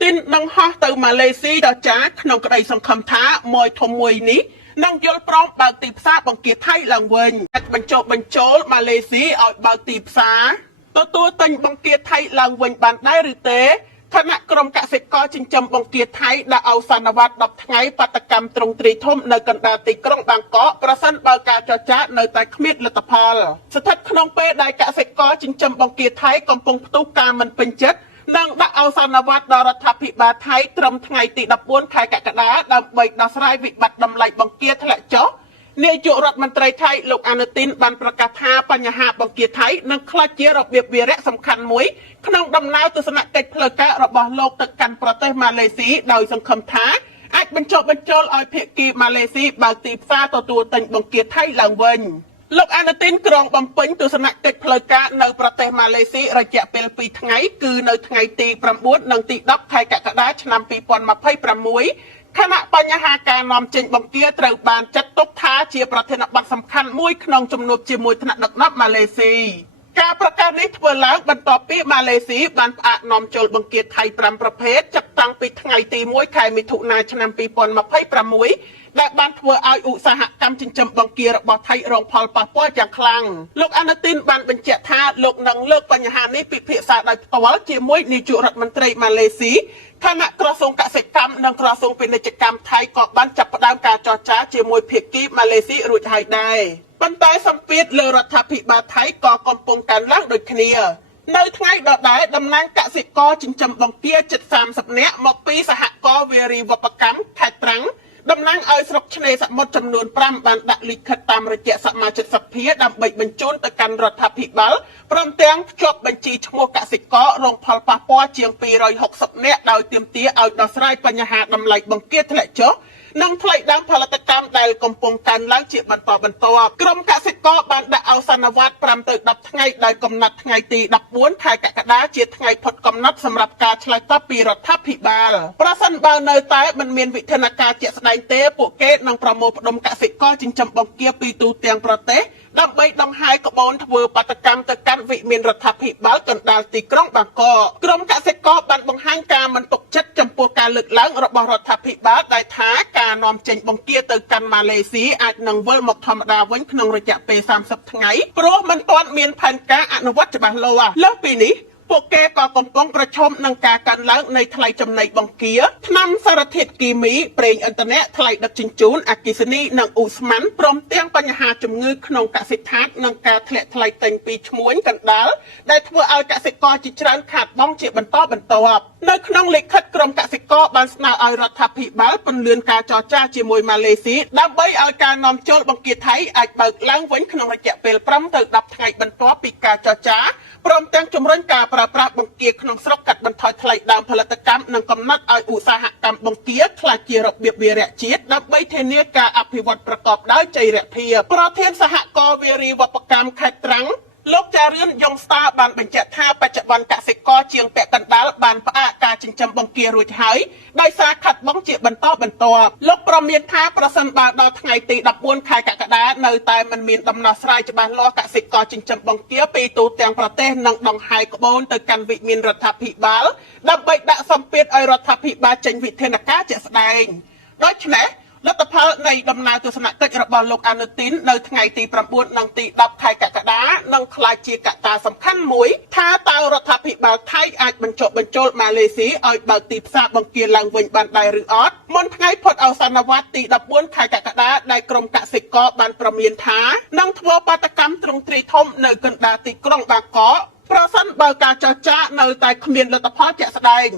ទីននឹងហោះទៅម៉ាឡេស៊ីដល់ចាក្នុងក្តីសង្ឃឹមថាមួយធំមួយនេះនឹងយល់ព្រមបើកទីផ្សារបង្គាថៃឡើងវិញអាចបញ្ចូលម៉ាឡេស៊ីឲ្យបើកទីផ្សារទទួលទិញបង្គាថៃឡើងវិញបានដែរឬទេគណៈក្រុមកសិករចិញ្ចឹមបង្គាថៃដាក់អវសានវត្ត10ថ្ងៃបាតកម្មទ្រង់ទ្រីធំនៅកណ្ដាលទីក្រុងបាងកកប្រសិនបើការចរចានៅតែគ្មានលទ្ធផលស្ថិតក្នុងពេលដែលកសិករចិញ្ចឹមបង្គាថៃកំពុងផ្ទុះការមិនពេញចិត្តនឹងដាក់អវសានវត្តដល់រដ្ឋាភិបាលថៃត្រឹមថ្ងៃទី14ខែកក្កដាដើម្បីដោះស្រាយវិបត្តិតម្លៃបង្គាធ្លាក់ចុះនាយករដ្ឋមន្ត្រីថៃលោកអានុទីនបានប្រកាសថាបញ្ហាបង្គាថៃនឹងក្លាយជារបៀបវារៈសំខាន់មួយក្នុងដំណើរទស្សនកិច្ចផ្លូវការរបស់លោកទៅកាន់ប្រទេសម៉ាឡេស៊ីដោយសង្ឃឹមថាអាចបញ្ចុះបញ្ចូលឲ្យភាគីម៉ាឡេស៊ីបើកទីផ្សារទទួលទិញបង្គាថៃឡើងវិញលោកអានុទីនក្រុងបំពេញទស្សនកិច្ចផ្លូវការនៅប្រទេសម៉ាឡេស៊ីរយៈពេល2ថ្ងៃគឺនៅថ្ងៃទី9និងទី10ខែកក្កដាឆ្នាំ2026ខណៈបញ្ហាការនាំចេញបង្គាត្រូវបានចាត់ទុកថាជាប្រធានបទសំខាន់មួយក្នុងជំនួបជាមួយថ្នាក់ដឹកនាំម៉ាឡេស៊ីការប្រកាសនេះធ្វើឡើងបន្ទាប់ពីម៉ាឡេស៊ីបានផ្អាកនាំចូលបង្គាថៃ5ប្រភេទចាប់តាំងពីថ្ងៃទី1ខែមិថុនាឆ្នាំ2026ដែលបានធ្វើឲ្យឧស្សាហកម្មចិញ្ចឹមបង្គារបស់ថៃរងផលប៉ះពាល់យ៉ាងខ្លាំងលោកអានុទីនបានបញ្ជាក់ថាលោកនឹងលើកបញ្ហានេះពិភាក្សាដោយផ្ទាល់ជាមួយនាយករដ្ឋមន្ត្រីម៉ាឡេស៊ីគណៈក្រសួងកសិកម្មនិងក្រសួងពាណិជ្ជកម្មថៃក៏បានចាប់ផ្ដើមការចរចាជាមួយភាគីម៉ាឡេស៊ីរួចហើយដែរប៉ុន្តែសម្ពាធលើរដ្ឋាភិបាលថៃក៏កំពុងកើនឡើងដូចគ្នានៅថ្ងៃដដែលតំណាងកសិករចិញ្ចឹមបង្គាជិត30នាក់មកពីសហករណ៍វារីវប្បកម្មខេត្តត្រាំងតំណាងឲ្យស្រុកឆ្នេរសមុទ្រចំនួន5បានដាក់លិខិតតាមរយៈសមាជិកសភាដើម្បីបញ្ជូនទៅកាន់រដ្ឋាភិបាលព្រមទាំងភ្ជាប់បញ្ជីឈ្មោះកសិកររងផលប៉ះពាល់ជាង260នាក់ដោយទាមទារឲ្យដោះស្រាយបញ្ហាតម្លៃបង្គាធ្លាក់ចុះនិងថ្លៃដើមផលិតកម្មដែលកំពុងកើនឡើងជាបន្តបន្ទាប់ក្រុមកសិករបានដាក់អវសានវត្ត5ទៅ10ថ្ងៃដោយកំណត់ថ្ងៃទី14ខែកក្កដាជាថ្ងៃផុតកំណត់សម្រាប់ការឆ្លើយតបពីរដ្ឋាភិបាលប្រសិនបើនៅតែមិនមានវិធានការជាក់ស្ដែងទេពួកគេនឹងប្រមូលផ្ដុំកសិករចិញ្ចឹមបង្គាពីទូទាំងប្រទេសដើម្បីដង្ហែក្បូនធ្វើបាតកម្មទៅកាន់វិមានរដ្ឋាភិបាលកណ្ដាលទីក្រុងបាងកកក្រុមកសិករបានបង្ហាញការមិនទុកចិត្តចំពោះការលើកឡើងរបស់រដ្ឋាភិបាលដែលថាការនាំចេញបង្គាទៅកាន់ម៉ាឡេស៊ីអាចនឹងវិលមកធម្មតាវិញក្នុងរយៈពេល30ថ្ងៃព្រោះមិនទាន់មានផែនការអនុវត្តច្បាស់លាស់លើសពីនេះពួកគេក៏កំពុងប្រឈមនឹងការកើនឡើងនៃថ្លៃចំណីបង្គាថ្នាំសារធាតុគីមីប្រេងឥន្ធនៈថ្លៃដឹកជញ្ជូនអគ្គិសនីនិងឧស្ម័នព្រមទាំងបញ្ហាជំងឺក្នុងកសិដ្ឋាននិងការធ្លាក់ថ្លៃទិញពីឈ្មួញកណ្ដាលដែលធ្វើឲ្យកសិករជាច្រើនខាតបង់ជាបន្តបន្ទាប់នៅក្នុងលិខិតក្រុមកសិករបានស្នើឲ្យរដ្ឋាភិបាលពន្យាការចរចាជាមួយម៉ាឡេស៊ីដើម្បីឲ្យការនាំចូលបង្គាថៃអាចបើកឡើងវិញក្នុងរយៈពេល5ទៅ10ថ្ងៃបន្ទាប់ពីការចរចាព្រមទាំងជំរុញការប្រើប្រាស់បង្គាក្នុងស្រុកកាត់បន្ថយថ្លៃដើមផលិតកម្មនិងកំណត់ឲ្យឧស្សាហកម្មបង្គាក្លាយជារបៀបវារៈជាតិដើម្បីធានាការអភិវឌ្ឍប្រកបដោយចីរភាពប្រធានសហគមន៍វារីវប្បកម្មខេត្តត្រាំងលោកចារឿនយ៉ុងស្តាបានបញ្ជាក់ថាបច្ចុប្បន្នកសិករជាងពាក់កណ្ដាលបានផ្អាកការចិញ្ចឹមបង្គារួចហើយដោយសារខាត់បង់ជាបន្តបន្ទាប់លោកប្រមានថាប្រសិនបើដល់ថ្ងៃទី14ខែកក្កដានៅតែមិនមានដំណោះស្រាយច្បាស់លាស់កសិករចិញ្ចឹមបង្គាពីទូទាំងប្រទេសនឹងដង្ហែក្បូនទៅកាន់វិមានរដ្ឋាភិបាលដើម្បីដាក់សម្ពាធឲ្យរដ្ឋាភិបាលចេញវិធានការជាក់ស្ដែងដូច្នេះលទ្ធផលនៃដំណើរទស្សនកិច្ចរបស់លោកអានុទីននៅថ្ងៃទី9និងទី10ខែកក្កដានឹងក្លាយជាកត្តាសំខាន់មួយថាតើរដ្ឋាភិបាលថៃអាចបញ្ចុះបញ្ចូលម៉ាឡេស៊ីឲ្យបើកទីផ្សារបង្គាឡើងវិញបានដែរឬអត់មុនថ្ងៃផុតអវសានវត្តទី14ខែកក្កដាដែលក្រុមកសិករបានប្រមានថានឹងធ្វើបាតកម្មទ្រង់ទ្រីធំនៅកណ្ដាលទីក្រុងបាងកកប្រសិនបើការចរចានៅតែគ្មានលទ្ធផលជាក់ស្ដែង